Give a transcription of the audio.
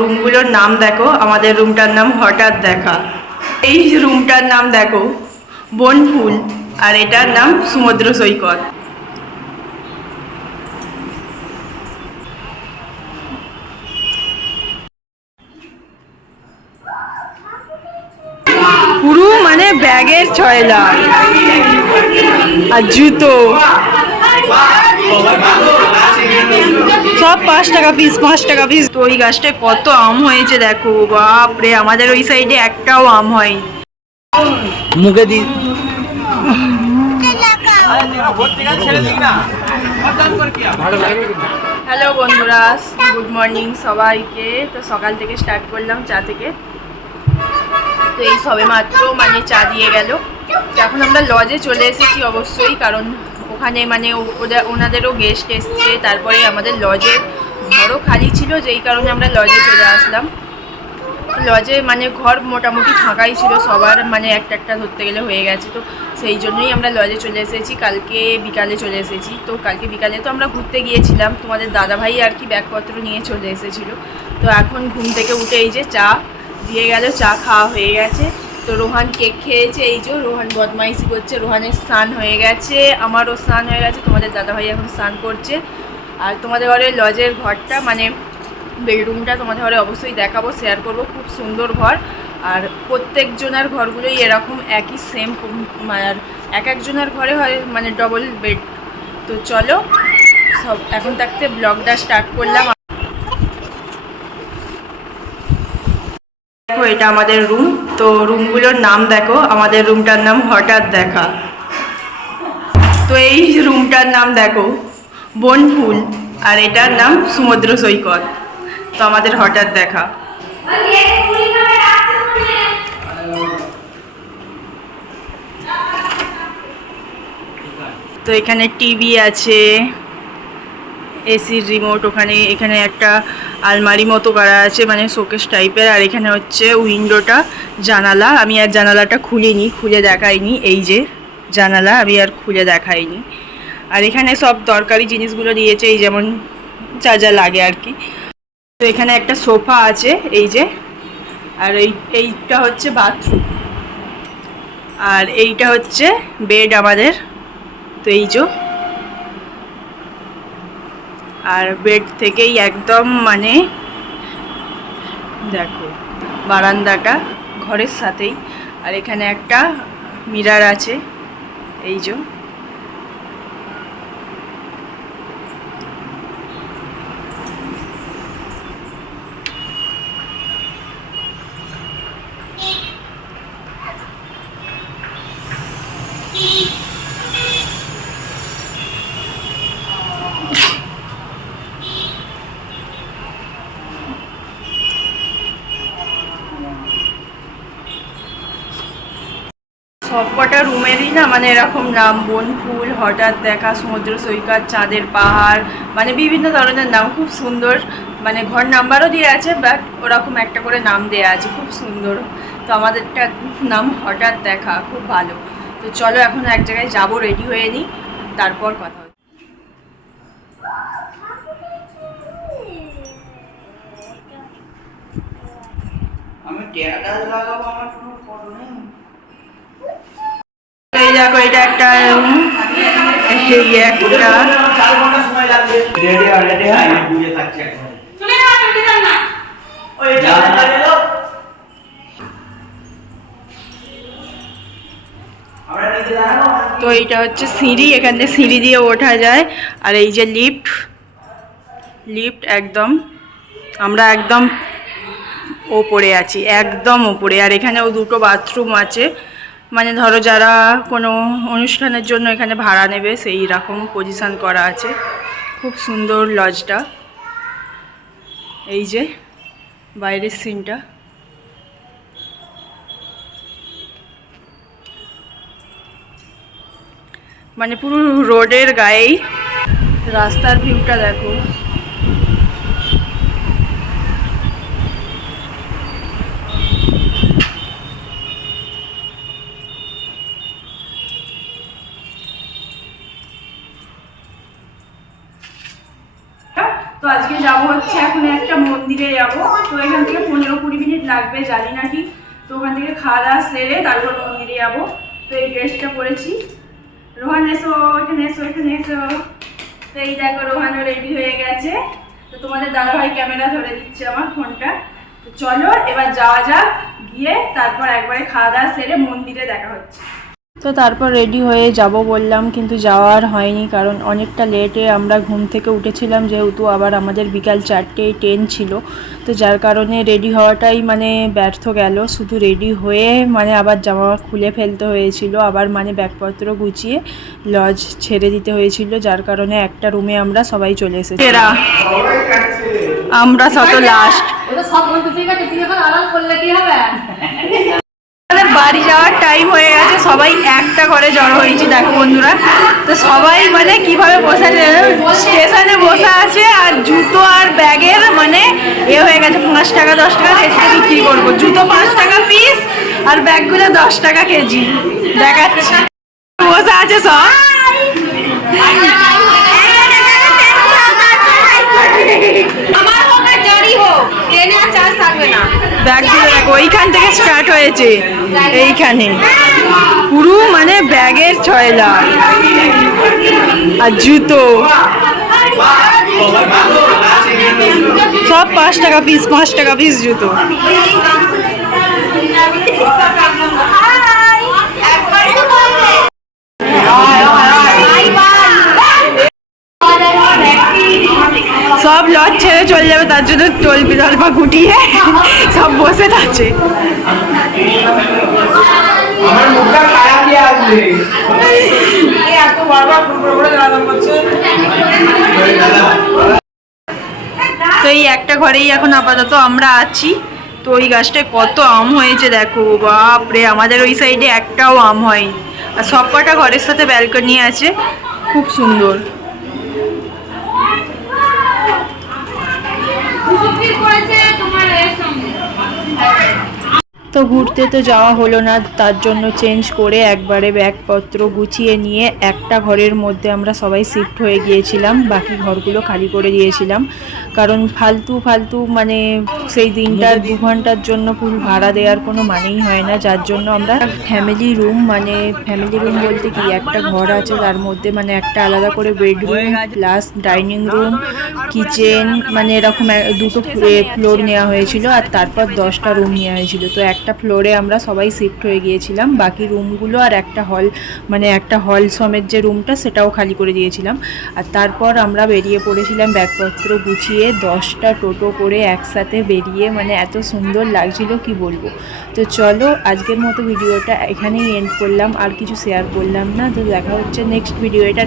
রুমগুলোর নাম দেখো, আমাদের রুমটার নাম হঠাৎ দেখা। এই রুমটার নাম দেখো, বনফুল, আর এটার নাম সমুদ্র সৈকত। পুরো মানে ব্যাগের ছয়লা। আর জুতো। সব পাঁচ টাকা পিস পাঁচ টাকা পিস তো ওই গাছটায় কত আম হয়েছে দেখো বাপরে আমাদের ওই সাইডে একটাও আম হয় মুখে দি। হ্যালো বন্ধুরা গুড মর্নিং সবাইকে। তো সকাল থেকে স্টার্ট করলাম চা থেকে। তো এই সবে মাত্র মানে চা দিয়ে গেল। এখন আমরা লজে চলে এসেছি অবশ্যই কারণ ওখানে মানে ওদের ওনাদেরও গেস্ট এসছে, তারপরে আমাদের লজের ঘরও খালি ছিল, যেই কারণে আমরা লজে চলে আসলাম। লজে মানে ঘর মোটামুটি ফাঁকাই ছিল, সবার মানে একটা একটা ধরতে গেলে হয়ে গেছে, তো সেই জন্যই আমরা লজে চলে এসেছি। কালকে বিকালে চলে এসেছি, তো কালকে বিকালে তো আমরা ঘুরতে গিয়েছিলাম, তোমাদের দাদাভাই আর কি ব্যাগপত্র নিয়ে চলে এসেছিল। তো এখন ঘুম থেকে উঠে এই যে চা, দিয়ে গেল, চা খাওয়া হয়ে গেছে। তো রোহান কেক খেয়েছে, এই যে রোহান বদমাইশি করছে, রোহানের স্নান হয়ে গেছে, আমারও স্নান হয়ে গেছে, তোমাদের দাদাভাই এখন স্নান করছে। আর তোমাদের ঘরে লজের ঘরটা মানে বেডরুমটা তোমাদের ঘরে অবশ্যই দেখাবো শেয়ার করব, খুব সুন্দর ঘর। আর প্রত্যেকজনের ঘরগুলোই এরকম একই সেম আর এক একজনের ঘরে হয় মানে ডবল বেড তো চলো, সব এখন থাকতে ব্লগটা স্টার্ট করলাম দেখো এটা আমাদের রুম তো রুমগুলোর নাম দেখো। আমাদের রুমটার নাম হঠাৎ দেখা। তো এই রুমটার নাম দেখো। বনফুল। আর এটার নাম সমুদ্র সৈকত। তো আমাদের হঠাৎ দেখা। তো এখানে টিভি আছে। এসির রিমোট ওখানে। এখানে একটা আলমারি মতো করা আছে মানে শোকেস টাইপের, আর এখানে হচ্ছে উইন্ডোটা, জানালা। আমি আর জানালাটা খুলিনি, খুলে দেখাইনি। এই যে জানালা, আমি আর খুলে দেখাইনি। আর এখানে সব দরকারি জিনিসগুলো দিয়েছে, এই যেমন যা যা লাগে আর কি। তো এখানে একটা সোফা আছে, এই যে। আর এই, এইটা হচ্ছে বাথরুম। আর এইটা হচ্ছে বেড আমাদের। তো এই যে আর বেড থেকেই একদম মানে দেখো, বারান্দাটা ঘরের সাথেই। আর এখানে একটা মিরার আছে, এই যে। সবকটা রুমেরই না মানে এরকম নাম বনফুল হঠাৎ দেখা, সমুদ্র, সৈকত, চাঁদের পাহাড় মানে বিভিন্ন ধরনের নাম, খুব সুন্দর। মানে ঘর নাম্বারও দিয়ে আছে বাট ওরকম একটা করে নাম দেওয়া আছে, খুব সুন্দর। তো আমাদেরটা নাম হঠাৎ দেখা, খুব ভালো। তো চলো এখন এক জায়গায় যাব রেডি হয়ে নিই, তারপর কথা আমি টেরাডাল লাগাবো, আমার কোনো ফটো নেই। এই দেখো এটা একটা একটা দাঁড়াবো তো এইটা হচ্ছে সিঁড়ি এখান থেকে সিঁড়ি দিয়ে ওঠা যায়। আর এই যে লিফট লিফট একদম আমরা একদম ওপরে আছি একদম ওপরে। আর এখানেও দুটো বাথরুম আছে। মানে ধরো যারা কোনো অনুষ্ঠানের জন্য এখানে ভাড়া নেবে, সেই রকম পজিশান করা আছে। খুব সুন্দর লজটা। এই যে, বাইরের সিনটা মানে পুরো রোডের গায়েই রাস্তার ভিউটা দেখো। যাব হচ্ছে এখন একটা মন্দিরে যাব। তো এখান থেকে পনেরো কুড়ি মিনিট লাগবে, জানি না ঠিক। তো ওখান থেকে খাওয়া দাওয়া সেরে তারপর মন্দিরে যাব। তো এই ড্রেসটা পরেছি। রোহান, এসো, এখানে এসো এখানে এসো। তো এই দেখো, রোহানও রেডি হয়ে গেছে। তো তোমাদের দাদাভাই ক্যামেরা ধরে দিচ্ছে আমার ফোনটা তো চলো, এবার যাওয়া যাক, গিয়ে তারপর একবারে খাওয়া দাওয়া সেরে মন্দিরে দেখা হচ্ছে। তো তারপর রেডি হয়ে যাব বললাম কিন্তু যাওয়ার হয়নি কারণ অনেকটা লেটে আমরা ঘুম থেকে উঠেছিলাম যেহেতু আবার আমাদের বিকাল চারটেই ট্রেন ছিল। তো যার কারণে রেডি হওয়াটাই মানে ব্যর্থ গেল। শুধু রেডি হয়ে মানে আবার জামা খুলে ফেলতে হয়েছিল আবার মানে ব্যাগপত্র গুছিয়ে লজ ছেড়ে দিতে হয়েছিল যার কারণে একটা রুমে আমরা সবাই চলে এসেছি। আমরা শত লাস্ট ওটা সব বলতে ঠিক আছে তুই এখন আরাম করলে কি হবে? আমাদের বাড়ি যাওয়ার টাইম হয়ে গেছে, সবাই একটা ঘরে জড়ো হয়েছি, দেখো বন্ধুরা। তো সবাই মানে কীভাবে বসে স্টেশনে বসে আছে আর জুতো আর ব্যাগের মানে এ হয়ে গেছে, পাঁচ টাকা, দশ টাকা কেজিতে বিক্রি করব। জুতো পাঁচ টাকা পিস আর ব্যাগগুলো দশ টাকা কেজি। দেখাচ্ছি। বসে আছে সব। আমার হোক। ট্রেনে আর চার্জ থাকবে না। ব্যাগগুলো দেখো, ওইখান থেকে স্টার্ট হয়েছে। এইখানে। পুরো মানে ব্যাগের ছয়লা। আর জুতো। সব পাঁচ টাকা পিস পাঁচ টাকা পিস জুতো। সব লজ ছেড়ে চলে যাবে তার জন্য চলবি তলপা গুটিয়ে সব বসে আসবে। তো এই একটা ঘরেই এখন আপাতত আমরা আছি। তো ওই গাছটায় কত আম হয়েছে দেখো বাপরে আমাদের ওই সাইডে একটাও আম হয় আর সব কটা ঘরের সাথে ব্যালকনি আছে খুব সুন্দর। করেছে তো ঘুরতে তো যাওয়া হলো না তার জন্য চেঞ্জ করে একবারে ব্যাগপত্র গুছিয়ে নিয়ে একটা ঘরের মধ্যে আমরা সবাই শিফট হয়ে গিয়েছিলাম বাকি ঘরগুলো খালি করে দিয়েছিলাম। কারণ ফালতু ফালতু মানে সেই দিনটার দু ঘণ্টার জন্য ফুল ভাড়া দেওয়ার কোনো মানেই হয় না যার জন্য আমরা ফ্যামিলি রুম মানে ফ্যামিলি রুম বলতে কি একটা ঘর আছে তার মধ্যে মানে একটা আলাদা করে bedroom plus dining room kitchen মানে এরকম দুটো ফ্লোর নেওয়া হয়েছিল আর তারপর দশটা রুম নেওয়া হয়েছিল। তো একটা ফ্লোরে আমরা সবাই শিফট হয়ে গিয়েছিলাম। বাকি রুমগুলো আর একটা হল মানে একটা হল সমেত যে রুমটা সেটাও খালি করে দিয়েছিলাম। আর তারপর আমরা বেরিয়ে পড়েছিলাম ব্যাগপত্র গুছিয়ে, দশটা টোটো করে একসাথে বেরিয়ে মানে এত সুন্দর লাগছিল, কি বলব? তো চলো, আজকের মতো ভিডিওটা এখানেই এন্ড করলাম। আর কিছু শেয়ার করলাম না। তো দেখা হচ্ছে নেক্সট ভিডিও এটা